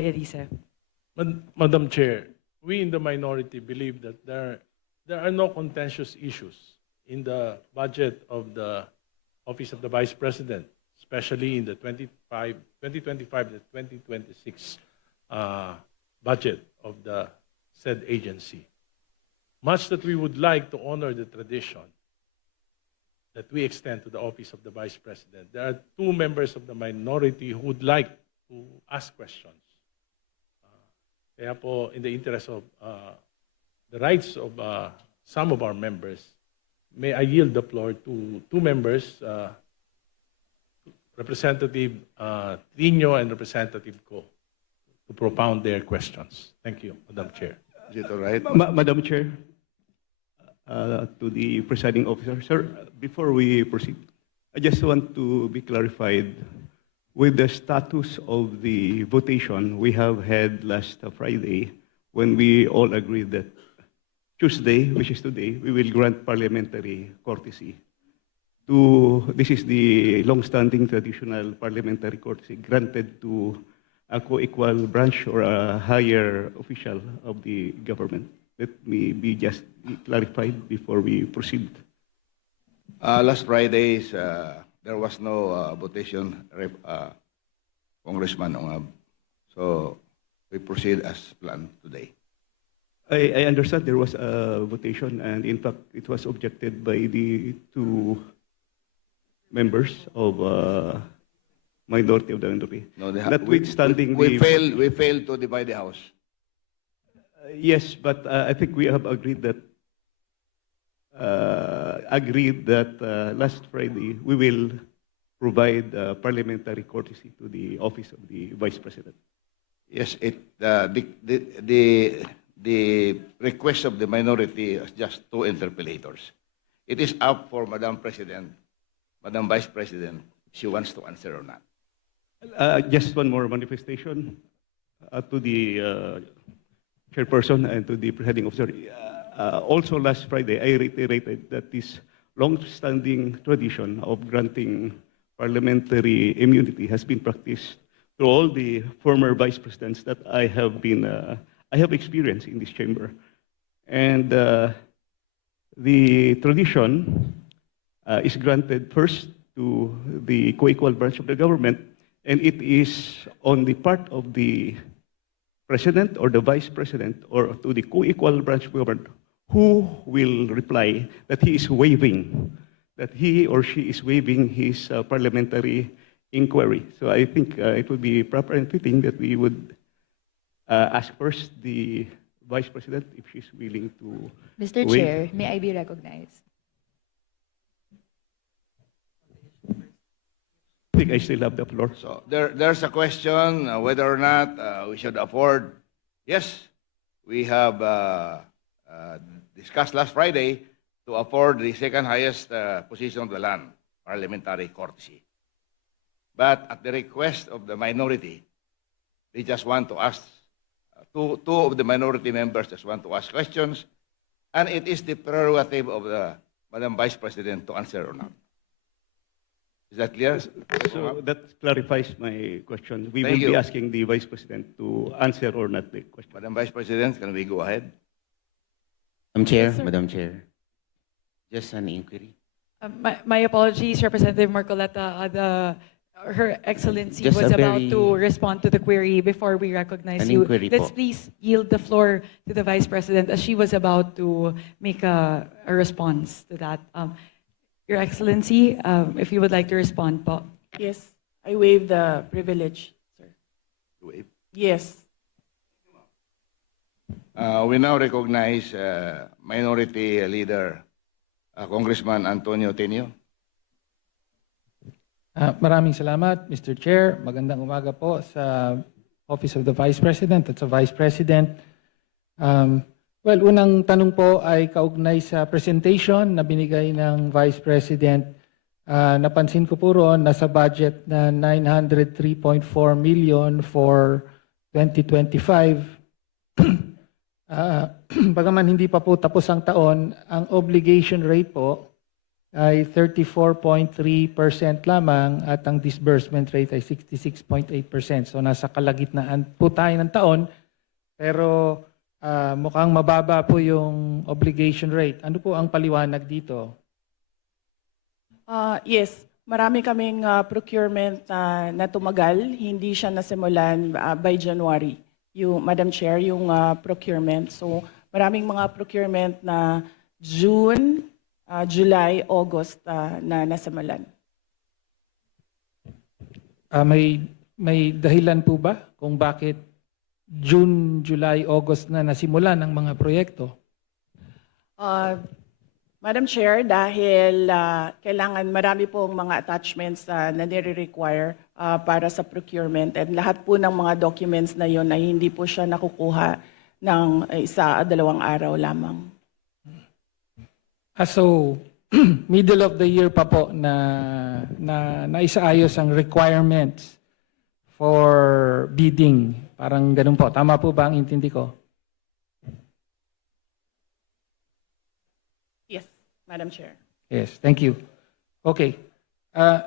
Elisa. Madam Chair, we in the minority believe that there are no contentious issues in the budget of the Office of the Vice President, especially in the 2025 to 2026 budget of the said agency. Much that we would like to honor the tradition that we extend to the Office of the Vice President, there are two members of the minority who would like to ask questions. Kaya po, in the interest of the rights of some of our members, may I yield the floor to two members, Representative Tino and Representative Ko, to propound their questions. Thank you, Madam Chair. Is it all right? Madam Chair, to the presiding officer, sir, before we proceed, I just want to be clarified with the status of the votation we have had last Friday, when we all agreed that Tuesday, which is today, we will grant parliamentary courtesy. This is the long-standing traditional parliamentary courtesy granted to a co-equal branch or a higher official of the government. Let me be just clarified before we proceed. Last Fridays, there was no votation, Congressman Ongab. So we proceed as planned today. I understand there was a votation, and in fact, it was objected by the two members of minority of the NDP. No, Notwithstanding we failed to divide the House. Yes, but I think we have agreed that last Friday we will provide parliamentary courtesy to the office of the Vice President. Yes, the request of the minority is just two interpellators. It is up for Madam President, Madam Vice President, if she wants to answer or not. Just one more manifestation to the chairperson and to the presiding officer. Also last Friday, I reiterated that this long-standing tradition of granting parliamentary immunity has been practiced to all the former vice presidents that I have experienced in this chamber. And the tradition is granted first to the co-equal branch of the government, and it is on the part of the president or the vice president or to the co-equal branch of government who will reply that he is waiving, that he or she is waiving his parliamentary inquiry. So I think it would be proper and fitting that we would ask first the Vice President if she's willing to Mr. waive. Chair, may I be recognized? I think I still have the floor. So there's a question whether or not we should afford. Yes, we have discussed last Friday to afford the second highest position of the land, parliamentary courtesy. But at the request of the minority, they just want to ask, two of the minority members just want to ask questions, and it is the prerogative of the Madam Vice President to answer or not. Is that clear? So that clarifies my question. We Thank will you. be asking the Vice President to answer or not the question. Madam Vice President, can we go ahead? Madam Chair, Yes, sir. Madam Chair. Just an inquiry. My apologies, Representative Marcoleta. Her Excellency Just was a about very- to respond to the query before we recognize An you. inquiry Let's po. please yield the floor to the Vice President as she was about to make a response to that. Your Excellency, if you would like to respond po. Yes, I waive the privilege, sir. Waive. Yes. We now recognize Minority Leader Congressman Antonio Tenio. Maraming salamat, Mr. Chair. Magandang umaga po sa Office of the Vice President at sa Vice President. Well, unang tanong po ay kaugnay sa presentation na binigay ng Vice President. Napansin ko po roon na sa budget na 903.4 million for 2025. Bagaman hindi pa po tapos ang taon, ang obligation rate po ay 34.3% lamang at ang disbursement rate ay 66.8%. So nasa kalagitnaan po tayo ng taon, pero mukhang mababa po yung obligation rate. Ano po ang paliwanag dito? Yes, marami kaming procurement na tumagal. Hindi siya nasimulan by January, Madam Chair, yung procurement. So maraming mga procurement na June, July, August na nasimulan. May dahilan po ba kung bakit June, July, August na nasimulan ang mga proyekto? Madam Chair, dahil kailangan marami pong mga attachments na nire-require para sa procurement, and lahat po ng mga documents na yon ay hindi po siya nakukuha ng 1 o 2 araw lamang. So, middle of the year pa po na naisaayos ang requirements for bidding. Parang ganun po. Tama po ba ang intindi ko? Yes, Madam Chair. Yes, thank you. Okay.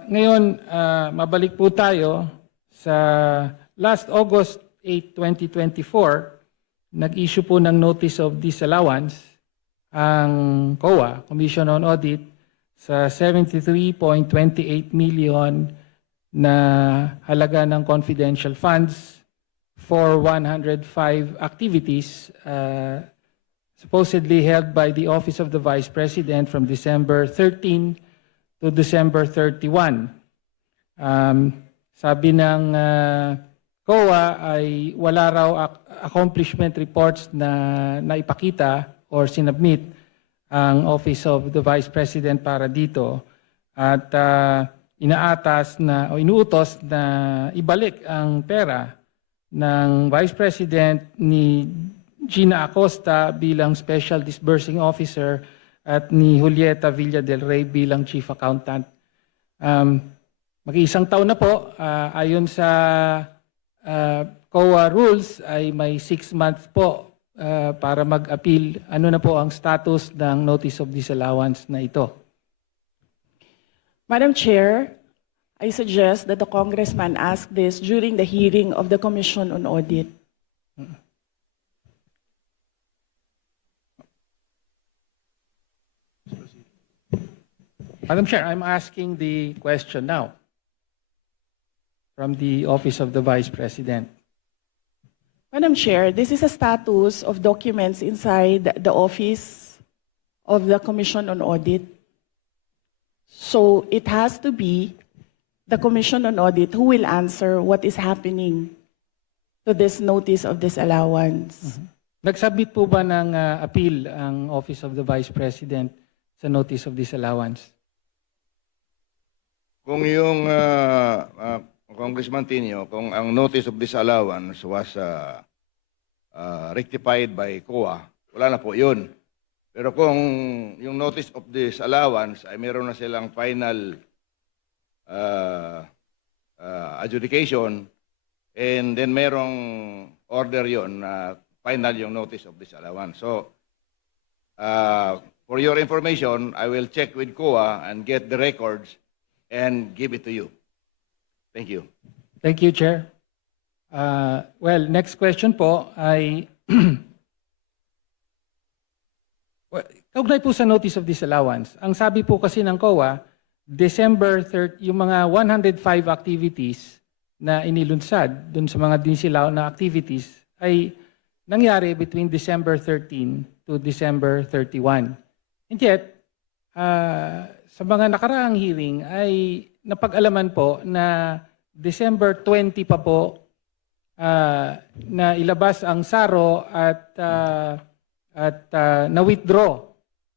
Ngayon, mabalik po tayo sa last August 8, 2024, nag-issue po ng Notice of Disallowance ang COA, Commission on Audit, sa 73.28 million na halaga ng confidential funds for 105 activities supposedly held by the Office of the Vice President from December 13 to December 31. Sabi ng COA ay wala raw accomplishment reports na naipakita or sinubmit ang Office of the Vice President para dito, at inaatas na o inuutos na ibalik ang pera ng Vice President ni Gina Acosta bilang Special Disbursing Officer at ni Julieta Villa del Rey bilang Chief Accountant. Mag-iisang taon na po, ayon sa COA rules ay may 6 months po para mag-appeal. Ano na po ang status ng Notice of Disallowance na ito? Madam Chair, I suggest that the Congressman ask this during the hearing of the Commission on Audit. Madam Chair, I'm asking the question now from the Office of the Vice President. Madam Chair, this is a status of documents inside the Office of the Commission on Audit. So it has to be the Commission on Audit who will answer what is happening to this notice of disallowance. Nagsubmit po ba ng appeal ang Office of the Vice President sa Notice of Disallowance? Kung yung Congressman Tinio, kung ang notice of disallowance was rectified by COA, wala na po yun. Pero kung yung notice of disallowance ay meron na silang final adjudication, and then merong order yon na final yung notice of disallowance. So, for your information, I will check with COA and get the records and give it to you. Thank you. Thank you, Chair. Well, next question po ay kaugnay po sa Notice of Disallowance. Ang sabi po kasi ng COA, December 30, yung mga 105 activities na inilunsad dun sa mga disilaw na activities ay nangyari between December 13 to December 31. And yet, sa mga nakaraang hearing ay napag-alaman po na December 20 pa po na ilabas ang SARO at na-withdraw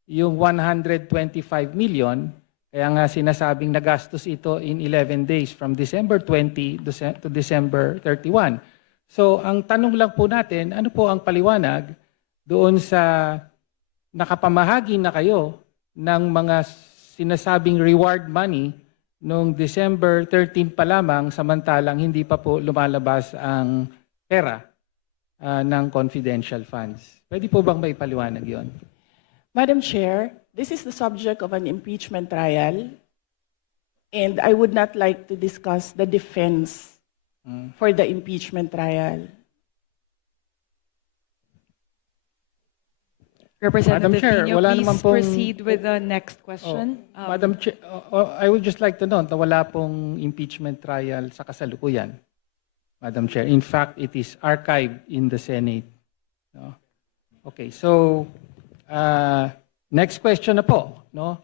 yung 125 million. Kaya nga sinasabing nagastos ito in 11 days from December 20 to December 31. So ang tanong lang po natin, ano po ang paliwanag doon sa nakapamahagi na kayo ng mga sinasabing reward money noong December 13 pa lamang, samantalang hindi pa po lumalabas ang pera ng confidential funds? Pwede po bang maipaliwanag yon? Madam Chair, this is the subject of an impeachment trial, and I would not like to discuss the defense for the impeachment trial. Representative Chair, Pino, wala please naman pong- proceed with the next question. Madam Chair, I would just like to note na wala pong impeachment trial sa kasalukuyan, Madam Chair. In fact, it is archived in the Senate. No? Okay, so next question na po. No?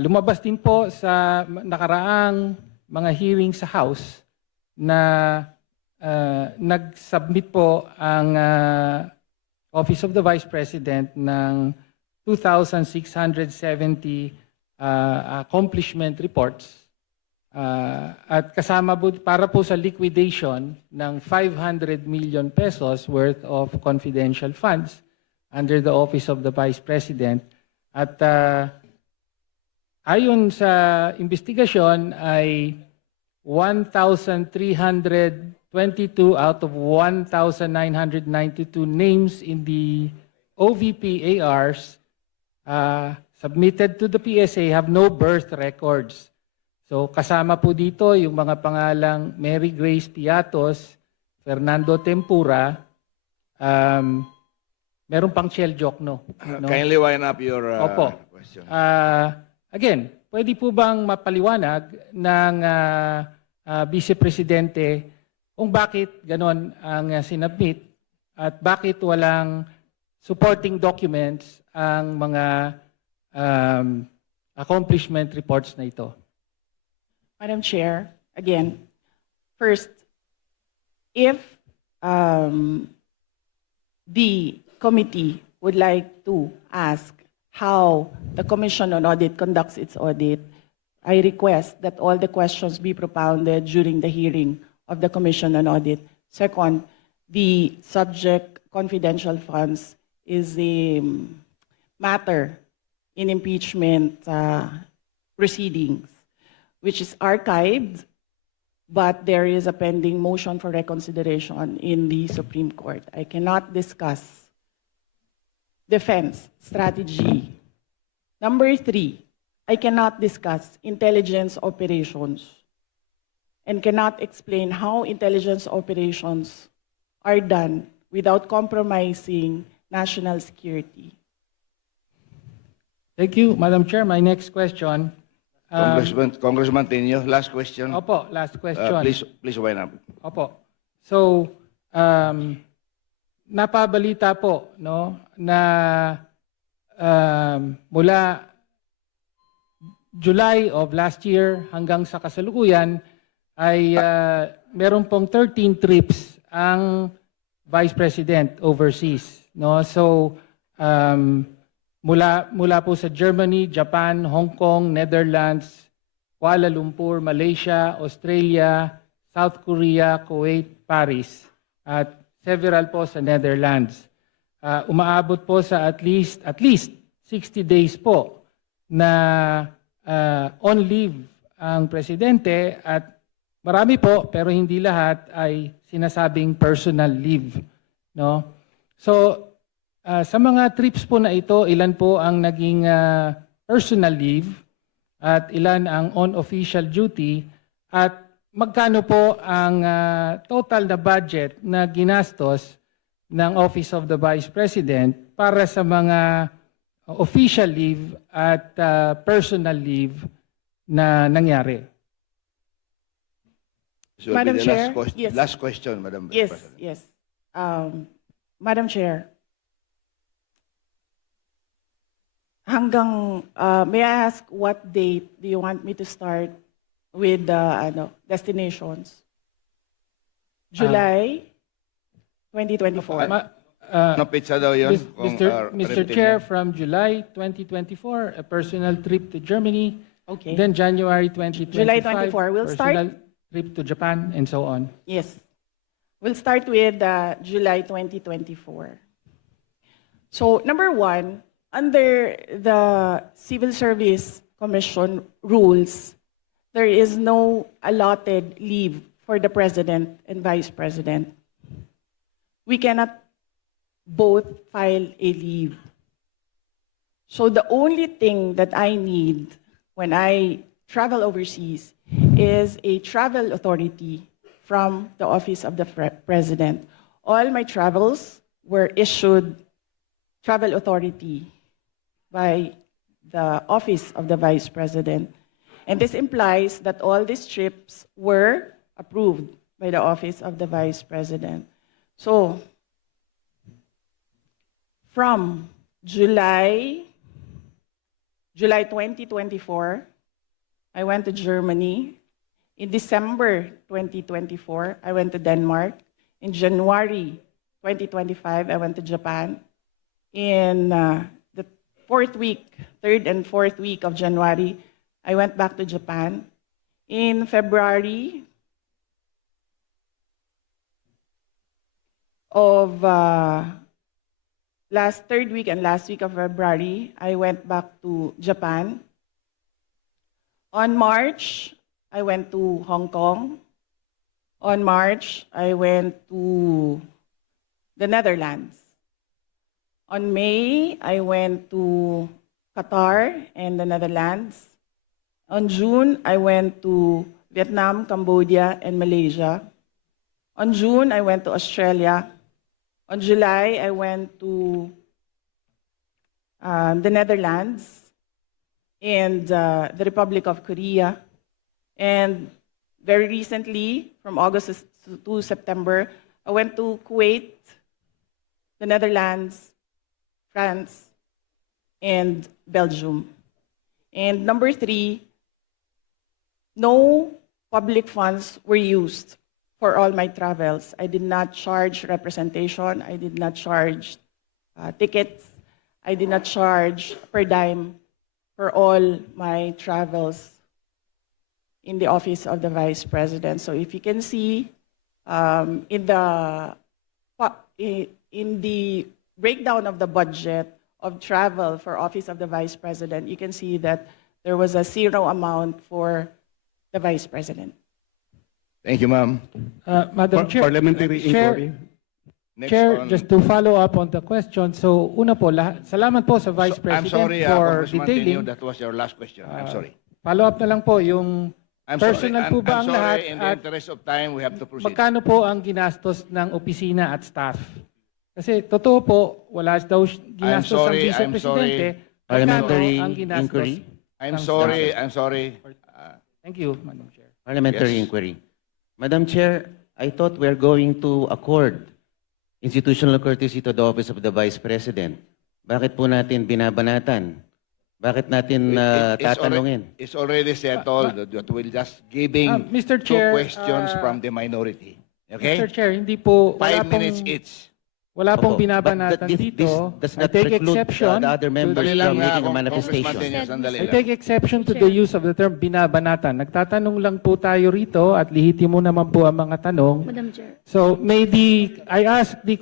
Lumabas din po sa nakaraang mga hearing sa House na nag-submit po ang Office of the Vice President ng 2,670 accomplishment reports at kasama po para po sa liquidation ng 500 million pesos worth of confidential funds under the Office of the Vice President. At ayon sa investigasyon ay 1,322 out of 1,992 names in the OVP ARs submitted to the PSA have no birth records. So kasama po dito yung mga pangalang Mary Grace Piatos, Fernando Tempura, meron pang Chel Jokno. No? Kindly wind up your Opo. question. Again, pwede po bang mapaliwanag ng Vice Presidente kung bakit ganon ang sinubmit at bakit walang supporting documents ang mga accomplishment reports na ito? Madam Chair, again, first, if the committee would like to ask how the Commission on Audit conducts its audit, I request that all the questions be propounded during the hearing of the Commission on Audit. Second, the subject confidential funds is a matter in impeachment proceedings, which is archived, but there is a pending motion for reconsideration in the Supreme Court. I cannot discuss defense strategy. Number 3, I cannot discuss intelligence operations and cannot explain how intelligence operations are done without compromising national security. Thank you, Madam Chair. My next question. Congressman Tenyo, last question. Opo, last question. Please wind up. Opo. So, napabalita po no na mula July of last year hanggang sa kasalukuyan ay meron pong 13 trips ang Vice President overseas, no? So mula po sa Germany, Japan, Hong Kong, Netherlands, Kuala Lumpur, Malaysia, Australia, South Korea, Kuwait, Paris, at several po sa Netherlands. Umaabot po sa at least 60 days po na on leave ang presidente at marami po pero hindi lahat ay sinasabing personal leave, no? So sa mga trips po na ito, ilan po ang naging personal leave at ilan ang on official duty at magkano po ang total na budget na ginastos ng Office of the Vice President para sa mga official leave at personal leave na nangyari? So Madam the Chair, yes. last question, Madam Yes, President. yes. Madam Chair, may I ask what date do you want me to start with the destinations? July 2024. No pizza daw yun? Mr. Chair, from July 2024, a personal trip to Germany, Okay. then January 2025, July 24, we'll personal start. trip to Japan, and so on. Yes. We'll start with July 2024. So, number 1, under the Civil Service Commission rules, there is no allotted leave for the President and Vice President. We cannot both file a leave. So the only thing that I need when I travel overseas is a travel authority from the Office of the President. All my travels were issued travel authority by the Office of the Vice President. And this implies that all these trips were approved by the Office of the Vice President. So, from July 2024, I went to Germany. In December 2024, I went to Denmark. In January 2025, I went to Japan. In the third and fourth week of January, I went back to Japan. In February of third week and last week of February, I went back to Japan. On March, I went to Hong Kong. On March, I went to the Netherlands. On May, I went to Qatar and the Netherlands. On June, I went to Vietnam, Cambodia, and Malaysia. On June, I went to Australia. On July, I went to the Netherlands and the Republic of Korea. And very recently, from August to September, I went to Kuwait, the Netherlands, France, and Belgium. And number 3, no public funds were used for all my travels. I did not charge representation. I did not charge tickets. I did not charge per dime for all my travels in the Office of the Vice President. So if you can see in the breakdown of the budget of travel for Office of the Vice President, you can see that there was a zero amount for the Vice President. Thank you, ma'am. Madam Chair, Parliamentary inquiry. Next Chair, on- just to follow up on the question. So, una po, salamat po sa Vice I'm President sorry, for Congressman detailing. Tenyo, that was your last question. I'm sorry. Follow up na lang po, yung I'm personal sorry. po ba I'm ang lahat sorry, in the at interest of time, we have to proceed. magkano po ang ginastos ng opisina at staff? Kasi totoo po, wala daw ginastos ang sorry, Vice I'm Presidente. Magkano Parliamentary ang ginastos? inquiry. I'm ng sorry, staff? I'm sorry. Thank you, Madam Chair. Parliamentary Yes. inquiry. Madam Chair, I thought we're going to accord institutional courtesy to the Office of the Vice President. Bakit po natin binabanatan? Bakit natin tatanungin? It's already settled that we'll just giving Mr. two Chair, questions from the minority. Okay? Mr. Chair, hindi po, 5 minutes each. wala pong Opo. binabanatan But dito. does I not take preclude exception the other to members Dali the- lang, from making a Congressman manifestation. Tenyo, sandali I lang. take exception to the use of the term binabanatan. Nagtatanong lang po tayo rito at lihitimo naman po ang mga tanong. Madam Chair. So I ask the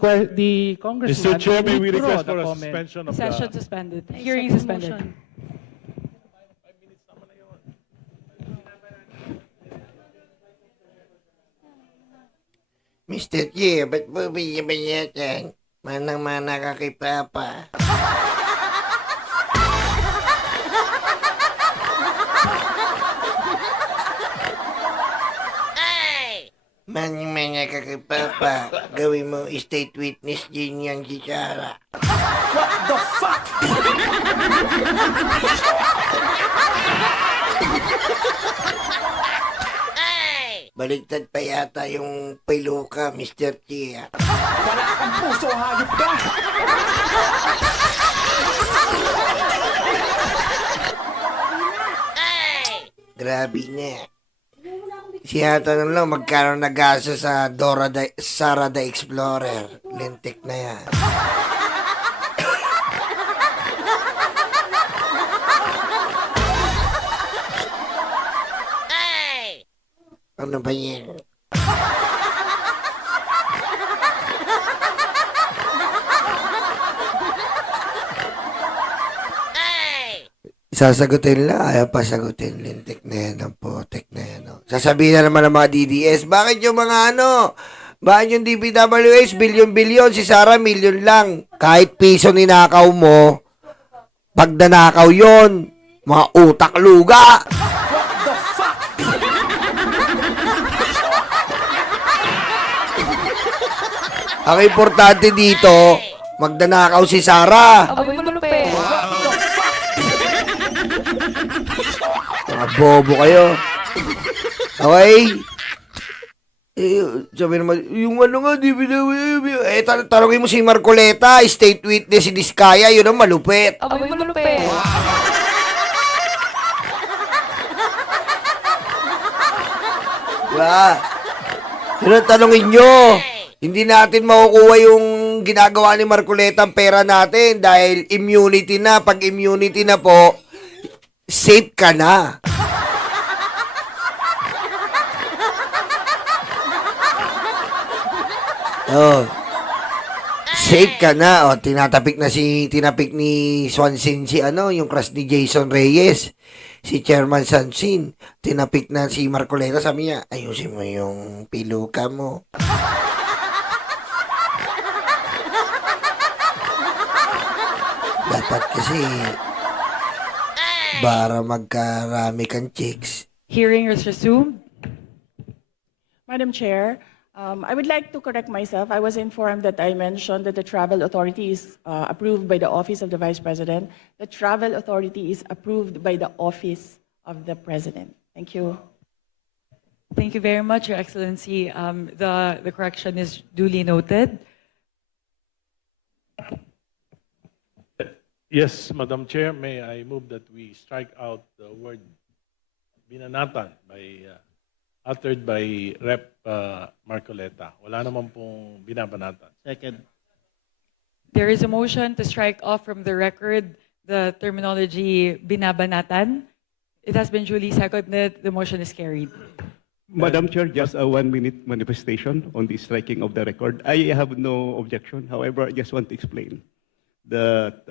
congressman Mr. Chair, may to we withdraw request the for a comment. suspension of Session the... suspended. I Hearing second suspended. motion. Mr. Chair, ba't po binabanatan? Manang-mana ka kay Papa. Manang-mana ka kay Papa. Gawin mo state witness din yan si Sarah. Baligtad pa yata yung peluka, Mr. Chia. Grabe na. Siyatanong lang magkano nagasa sa Sara the Explorer. Lintik na yan. Ano ba yan? Sasagutin lang, ayaw pa sagutin. Lintik na yan, ang putik na yan. Oh. Sasabihin na naman ng mga DDS, bakit yung mga bakit yung DPWH, bilyon-bilyon, si Sarah, milyon lang. Kahit piso ninakaw mo, Pag nanakaw yon, mga utak luga. Ang importante dito, magnanakaw si Sarah. Aboy malupit. Mga bobo kayo. Okay? Sabi naman, yung ano nga, di tanongin mo si Marcoleta, state witness si Diskaya, yun ang malupit. Aboy malupit. Diba? Yun ang tanongin nyo. Hindi natin makukuha yung ginagawa ni Marcoleta ang pera natin dahil immunity na. Pag immunity na po, safe ka na. Oh. Safe ka na. Oh, tinapik ni Swansin si yung crush ni Jason Reyes. Si Chairman Sansin. Tinapik na si Marcoleta. Sabi niya, ayusin mo yung piluka mo. Dapat kasi para magkarami kang chicks. Hearing is resumed. Madam Chair, I would like to correct myself. I was informed that I mentioned that the travel authority is approved by the Office of the Vice President. The travel authority is approved by the Office of the President. Thank you. Thank you very much, Your Excellency. The correction is duly noted. Yes, Madam Chair, may I move that we strike out the word binanatan uttered by Rep. Marcoleta. Wala naman pong binabanatan. Second. There is a motion to strike off from the record the terminology binabanatan. It has been duly seconded. The motion is carried. Madam Chair, just a 1-minute manifestation on the striking of the record. I have no objection. However, I just want to explain that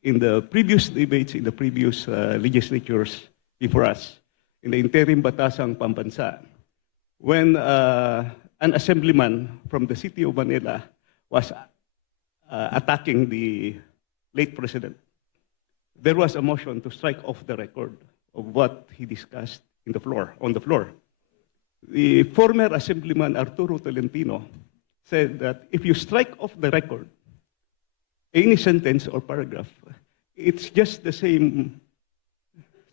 in the previous debates, in the previous legislatures before us, in the interim Batasang Pambansa, when an assemblyman from the city of Manila was attacking the late president, there was a motion to strike off the record of what he discussed on the floor. The former assemblyman Arturo Tolentino said that if you strike off the record, any sentence or paragraph, it's just the same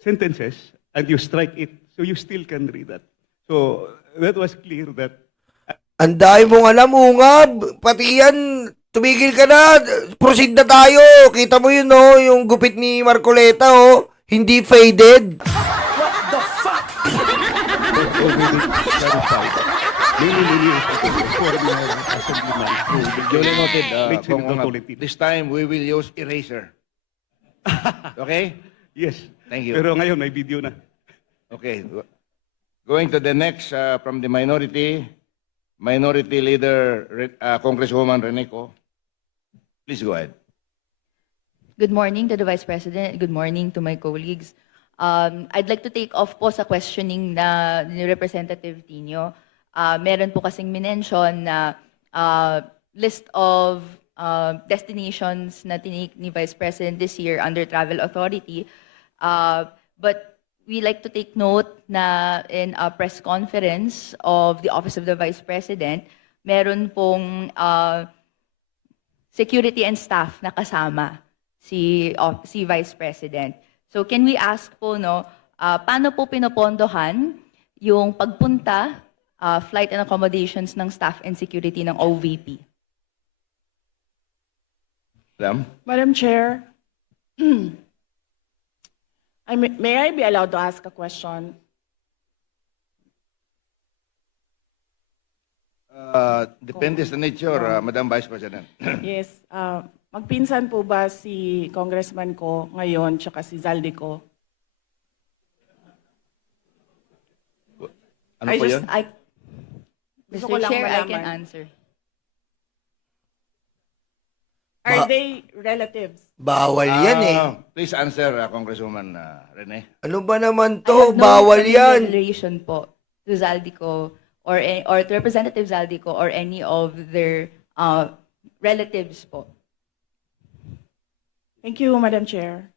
sentences, and you strike it, so you still can read that. So that was clear that Ang dami mong alam, ungab. Pati yan, tumigil ka na. Proceed na tayo. Kita mo yun, no? Yung gupit ni Marcoleta, oh. Hindi faded. Duly noted, Late Kong Senator Ungab. Tolentino. This time, we will use eraser. Okay? Yes. Thank you. Pero ngayon may video na. Okay. Going to the next from the Minority Leader, Congresswoman Reneco. Please go ahead. Good morning to the Vice President. Good morning to my colleagues. I'd like to take off po sa questioning na ni Representative Tino. Meron po kasing minention na list of destinations na tinake ni Vice President this year under Travel Authority. But we like to take note na in a press conference of the Office of the Vice President, meron pong security and staff na kasama si Vice President. So can we ask po, paano po pinopondohan yung pagpunta, flight and accommodations ng staff and security ng OVP? Madam Chair, may I be allowed to ask a question? Depende sa nature, Madam Vice President. Yes. Magpinsan po ba si Congressman ko ngayon tsaka si Zaldi ko? Ano po yun? Gusto ko Mr. lang Chair, I can malaman. answer. Are they relatives? Bawal yan eh. Please answer, Congresswoman Rene. Ano ba naman I to? have no Bawal yan. relation po to Zaldico or to Representative Zaldico or any of their relatives po. Thank you, Madam Chair.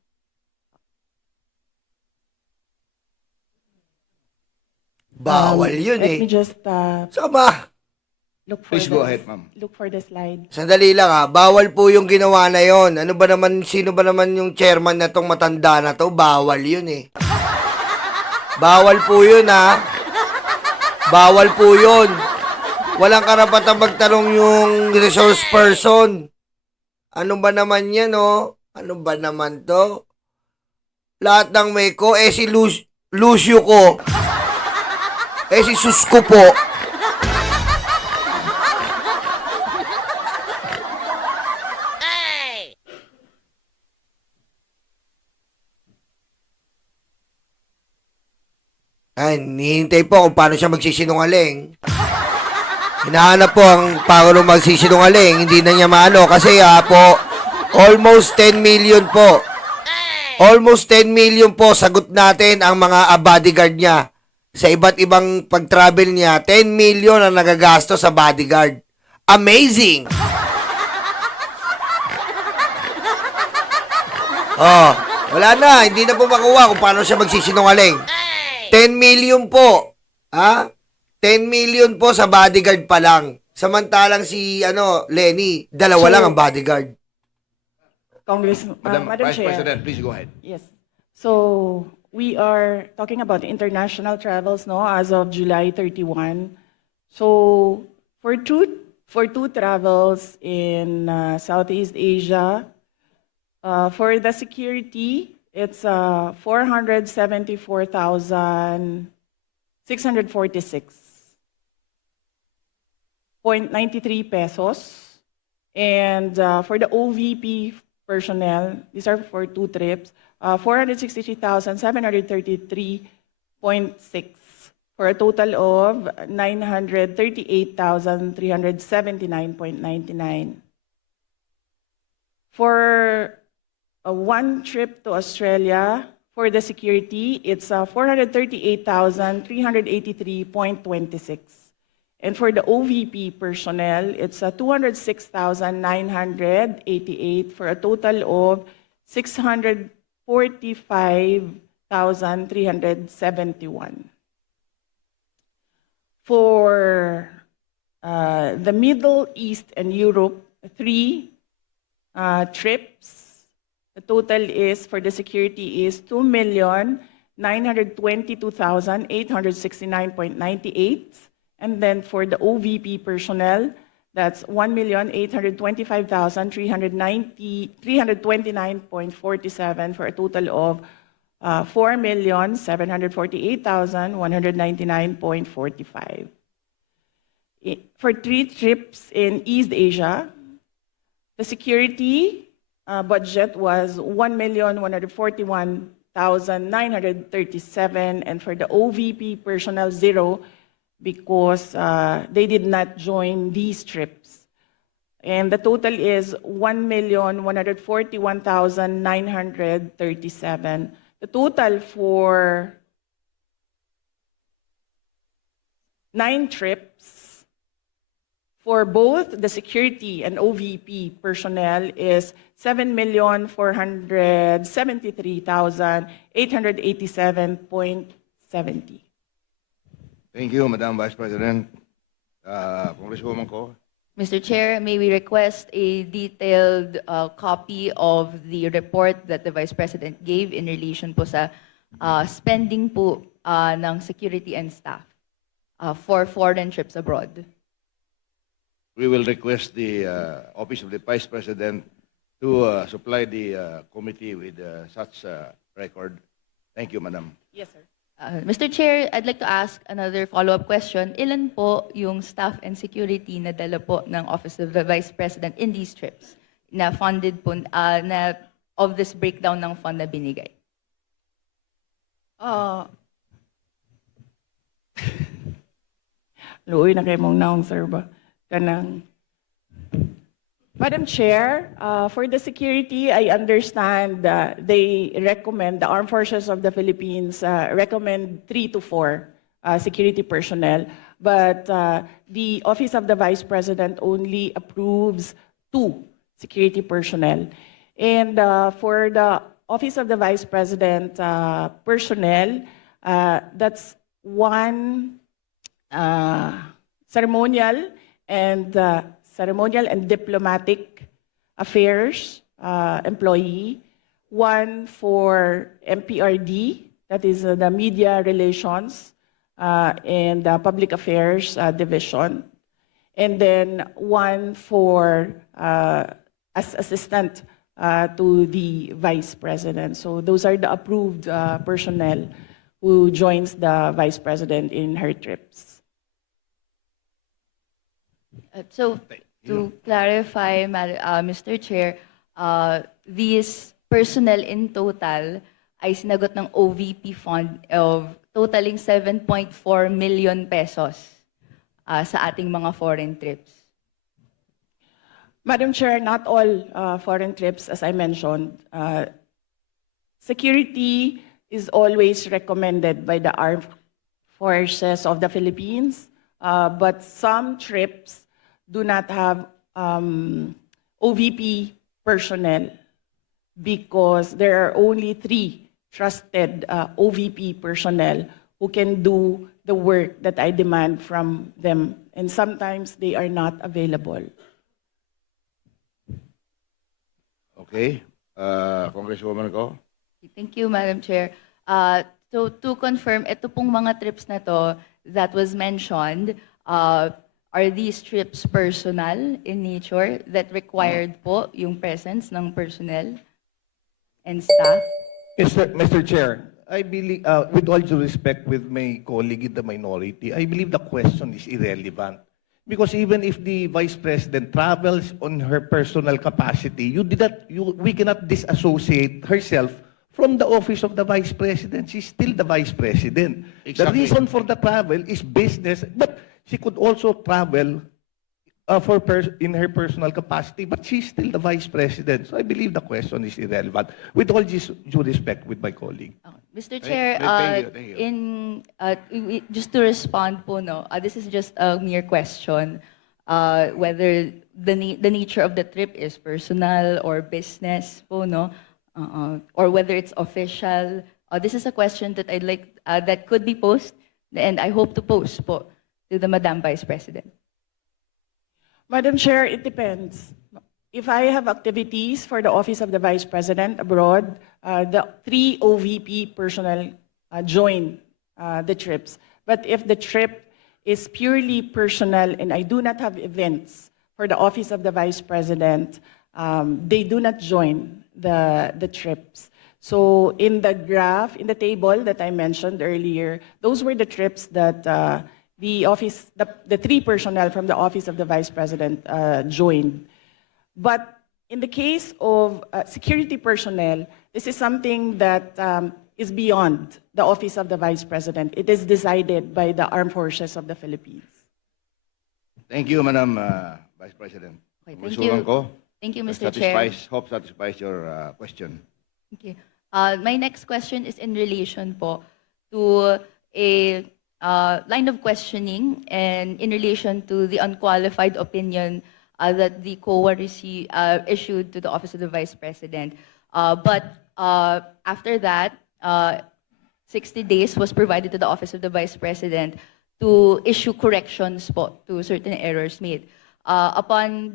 Bawal yun Let me eh. just Saka ba? look for Please go ahead, ma'am. Look for the slide. Sandali lang ha, bawal po yung ginawa na yon. Ano ba naman, sino ba naman yung chairman na tong matanda na to? Bawal yun eh. Bawal po yun ha. Bawal po yun. Walang karapatan magtanong yung resource person. Ano ba naman yan oh? Ano ba naman to? Lahat ng may ko, si Lucio ko. Si Susko po. Ay, hinihintay po kung paano siya magsisinungaling. Hinahanap po ang paano magsisinungaling. Hindi na niya maano. Kasi po, almost 10 million po. Almost 10 million po sagot natin ang mga bodyguard niya. Sa iba't ibang pag-travel niya, 10 million ang nagagasto sa bodyguard. Amazing! Oh, wala na. Hindi na po makuha kung paano siya magsisinungaling. 10 million po. 10 million po sa bodyguard pa lang. Samantalang si Lenny, 2 lang ang bodyguard. Madam Madam Vice Chair. President, please go ahead. Yes. So we are talking about international travels, no, as of July 31. So for two travels in Southeast Asia, for the security, it's 474,646.93 pesos. And for the OVP personnel, these are for 2 trips, 463,733.6 for a total of 938,379.99. For one trip to Australia, for the security, it's 438,383.26. And for the OVP personnel, it's 206,988 for a total of 645,371. For the Middle East and Europe, 3 trips, the total is for the security is 2,922,869.98. And then for the OVP personnel, that's 329.47 for a total of 4,748,199.45. For 3 trips in East Asia, the security budget was 1,141,937, and for the OVP personnel, 0, because they did not join these trips. And the total is 1,141,937. The total for 9 trips for both the security and OVP personnel is 7,473,887.70. Thank you, Madam Vice President. Congresswoman Ko. Mr. Chair, may we request a detailed copy of the report that the Vice President gave in relation po sa spending po ng security and staff for foreign trips abroad. We will request the Office of the Vice President to supply the committee with such record. Thank you, Madam. Yes, sir. Mr. Chair, I'd like to ask another follow-up question. Ilan po yung staff and security na dala po ng Office of the Vice President in these trips na funded po, na of this breakdown ng fund na binigay? Luoy na kayo mong naong, sir, ba? Kanang. Madam Chair, for the security, I understand they recommend, the Armed Forces of the Philippines recommend 3 to 4 security personnel, but the Office of the Vice President only approves 2 security personnel. And for the Office of the Vice President personnel, that's one ceremonial and diplomatic affairs employee, one for MPRD, that is the Media Relations and Public Affairs Division, and then one for as assistant to the Vice President. So those are the approved personnel who joins the Vice President in her trips. So, to clarify, Mr. Chair, these personnel in total ay sinagot ng OVP fund of totaling 7.4 million pesos sa ating mga foreign trips. Madam Chair, not all foreign trips, as I mentioned. Security is always recommended by the Armed Forces of the Philippines, but some trips do not have OVP personnel because there are only 3 trusted OVP personnel who can do the work that I demand from them, and sometimes they are not available. Okay. Congresswoman Go. Thank you, Madam Chair. So to confirm, ito pong mga trips na to that was mentioned, are these trips personal in nature that required po yung presence ng personnel and staff? Mr. Chair, I believe, with all due respect with my colleague in the minority, I believe the question is irrelevant. Because even if the Vice President travels on her personal capacity, we cannot disassociate herself from the office of the Vice President. She's still the Vice President. The Exactly. reason for the travel is business, but she could also travel in her personal capacity, but she's still the Vice President. So I believe the question is irrelevant. With all due respect with my colleague. Mr. Chair, thank you. just to respond po, no, this is just a mere question, whether the nature of the trip is personal or business po, no, or whether it's official. This is a question that I'd like, that could be posed, and I hope to post po to the Madam Vice President. Madam Chair, it depends. If I have activities for the Office of the Vice President abroad, the 3 OVP personnel join the trips. But if the trip is purely personal and I do not have events for the Office of the Vice President, they do not join the trips. So in the graph, in the table that I mentioned earlier, those were the trips that the 3 personnel from the Office of the Vice President joined. But in the case of security personnel, this is something that is beyond the Office of the Vice President. It is decided by the Armed Forces of the Philippines. Thank you, Madam Vice President. Okay, thank Congresswoman you. Go. Thank you, Mr. Chair. Hope satisfies your question. Okay. My next question is in relation po to a line of questioning and in relation to the unqualified opinion that the COA issued to the Office of the Vice President. But after that, 60 days was provided to the Office of the Vice President to issue corrections po to certain errors made. Upon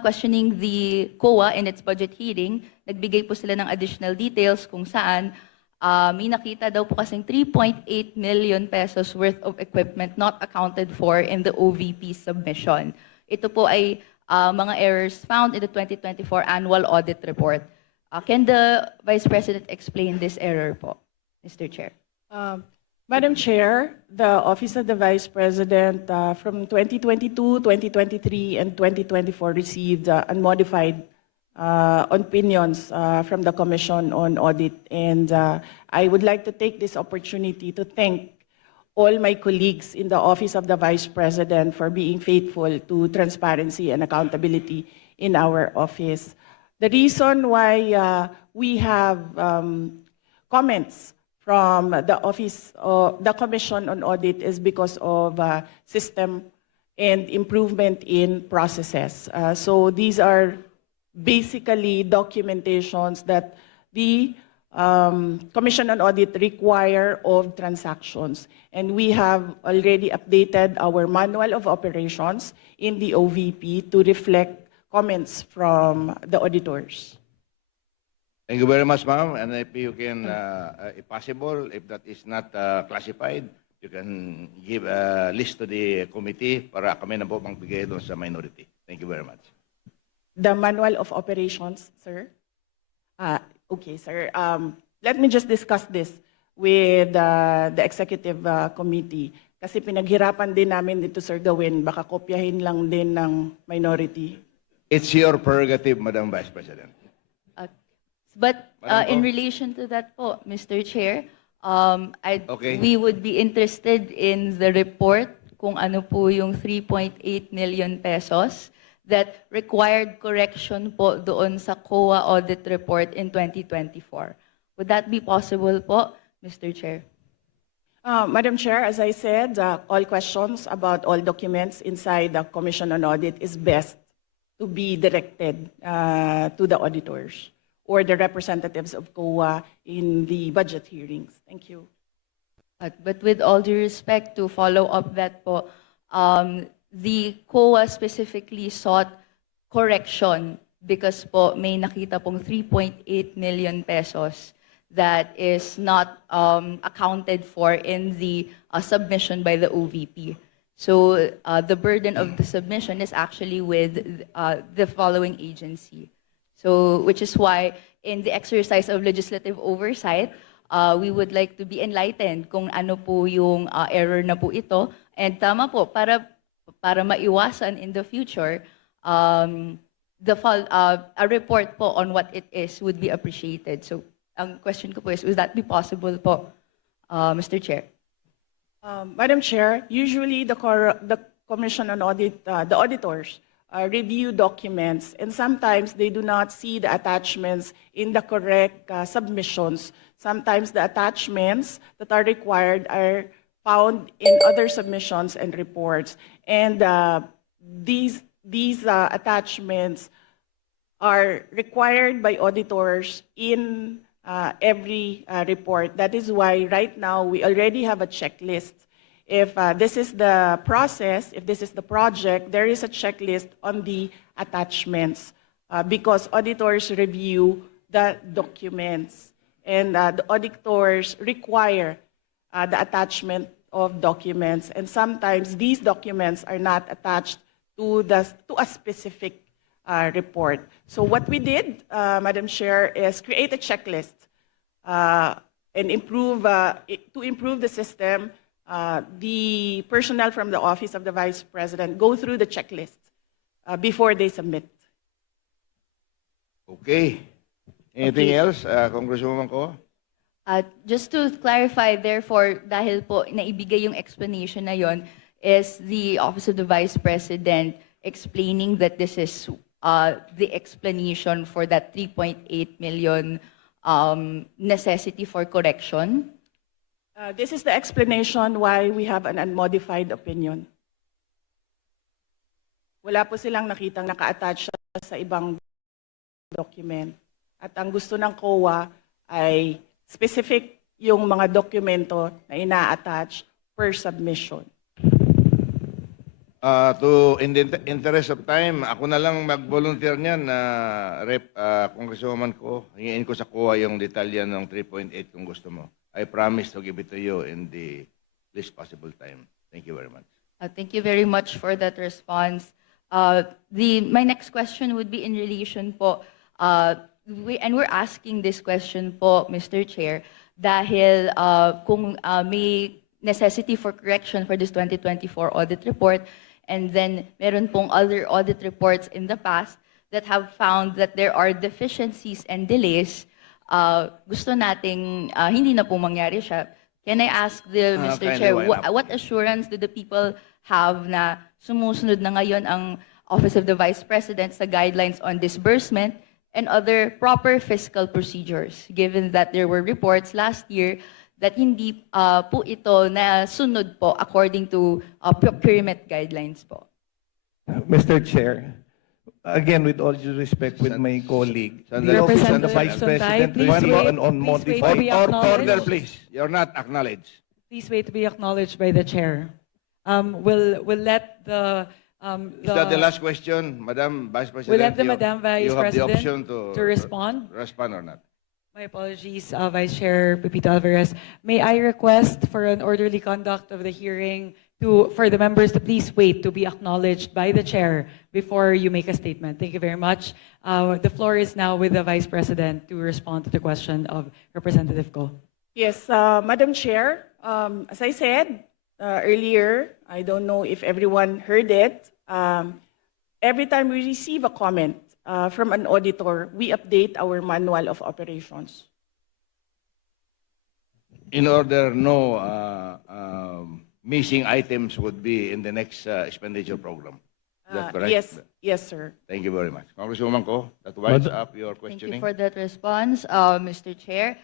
questioning the COA in its budget hearing, nagbigay po sila ng additional details kung saan may nakita daw po kasing 3.8 million pesos worth of equipment not accounted for in the OVP submission. Ito po ay mga errors found in the 2024 annual audit report. Can the Vice President explain this error po, Mr. Chair? Madam Chair, the Office of the Vice President from 2022, 2023, and 2024 received unmodified opinions from the Commission on Audit. And I would like to take this opportunity to thank all my colleagues in the Office of the Vice President for being faithful to transparency and accountability in our office. The reason why we have comments from the Office of the Commission on Audit is because of system and improvement in processes. So these are basically documentations that the Commission on Audit require of transactions. And we have already updated our manual of operations in the OVP to reflect comments from the auditors. Thank you very much, ma'am. And if you can, if possible, if that is not classified, you can give a list to the committee para kami na po magbigay doon sa minority. Thank you very much. The manual of operations, sir? Okay, sir. Let me just discuss this with the executive committee. Kasi pinaghirapan din namin dito, Sir Gawin. Baka kopyahin lang din ng minority. It's your prerogative, Madam Vice President. But Madam in Po. relation to that po, Mr. Chair, Okay. we would be interested in the report kung ano po yung 3.8 million pesos that required correction po doon sa COA audit report in 2024. Would that be possible po, Mr. Chair? Madam Chair, as I said, all questions about all documents inside the Commission on Audit is best to be directed to the auditors or the representatives of COA in the budget hearings. Thank you. But with all due respect, to follow up that po, the COA specifically sought correction because po may nakita pong 3.8 million pesos that is not accounted for in the submission by the OVP. So the burden of the submission is actually with the following agency. So, which is why in the exercise of legislative oversight, we would like to be enlightened kung ano po yung error na po ito. And tama po, para maiwasan in the future, a report po on what it is would be appreciated. So, ang question ko po is, would that be possible po, Mr. Chair? Madam Chair, usually the Commission on Audit, the auditors review documents, and sometimes they do not see the attachments in the correct submissions. Sometimes the attachments that are required are found in other submissions and reports. And these attachments are required by auditors in every report. That is why right now we already have a checklist. If this is the process, if this is the project, there is a checklist on the attachments because auditors review the documents and the auditors require the attachment of documents, and sometimes these documents are not attached to a specific report. So what we did, Madam Chair, is create a checklist and to improve the system. The personnel from the Office of the Vice President go through the checklist before they submit. Okay. Anything else, Congresswoman Ko? Just to clarify, therefore, dahil po naibigay yung explanation na yon, is the Office of the Vice President explaining that this is the explanation for that 3.8 million necessity for correction? This is the explanation why we have an unmodified opinion. Wala po silang nakitang naka-attach sa ibang document. At ang gusto ng COA ay specific yung mga dokumento na ina-attach per submission. In the interest of time, ako na lang mag-volunteer niyan na Congresswoman Ko. Hingin ko sa COA yung detalya ng 3.8 kung gusto mo. I promise to give it to you in the least possible time. Thank you very much. Thank you very much for that response. My next question would be in relation po, we're asking this question po, Mr. Chair, dahil kung may necessity for correction for this 2024 audit report, and then meron pong other audit reports in the past that have found that there are deficiencies and delays, gusto nating hindi na po mangyari siya. Can I ask the Mr. kindly Chair, wind up. what assurance do the people have na sumusunod na ngayon ang Office of the Vice President sa guidelines on disbursement and other proper fiscal procedures, given that there were reports last year that hindi po ito na sunod po according to procurement guidelines po? Mr. Chair, again, with all due respect with my colleague, Sandali. the office of the Representative Vice President Sontai, is please wait. unmodified. Please wait to be Order, acknowledged. please. You're not acknowledged. Please wait to be acknowledged by the chair. We'll let the Is that the last question, Madam Vice President? We'll let the You- Madam Vice you have the President option to respond. Respond or not? My apologies, Vice Chair Pepito Alvarez. May I request for an orderly conduct of the hearing for the members to please wait to be acknowledged by the chair before you make a statement. Thank you very much. The floor is now with the Vice President to respond to the question of Representative Go. Yes, Madam Chair, as I said earlier, I don't know if everyone heard it. Every time we receive a comment from an auditor, we update our manual of operations. In order no missing items would be in the next expenditure program. Is that correct? Yes, sir. Thank you very much. Congresswoman Ko, that winds up your Thank questioning. you for that response, Mr. Chair.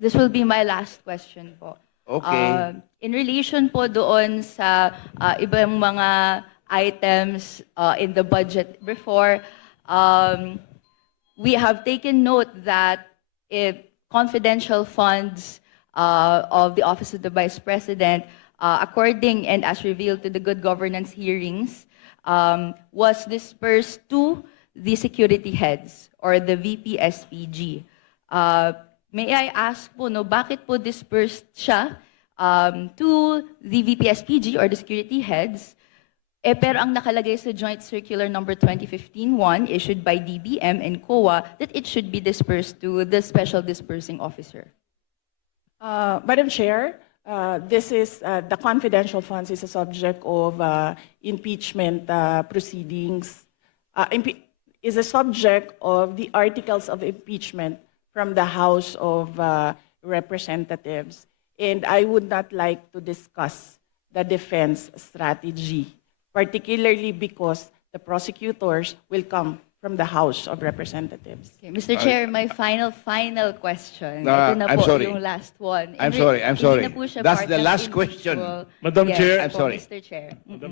This will be my last question po. Okay. In relation po doon sa ibang mga items in the budget before, we have taken note that if confidential funds of the Office of the Vice President, according and as revealed to the good governance hearings, was dispersed to the security heads or the VP-SPG. May I ask po, no, bakit po dispersed siya to the VP-SPG or the security heads, pero ang nakalagay sa Joint Circular Number 2015-1 issued by DBM and COA that it should be dispersed to the Special Dispersing Officer? Madam Chair, this is the confidential funds is a subject of impeachment proceedings. Is a subject of the articles of impeachment from the House of Representatives, and I would not like to discuss the defense strategy, particularly because the prosecutors will come from the House of Representatives. Okay, Mr. Chair, my final question. Ah, Ito na I'm po sorry. yung last one. I'm sorry. Hindi na po siya That's part the ng last question. individual- Madam Yes Chair. I'm po, sorry. Mr. Chair.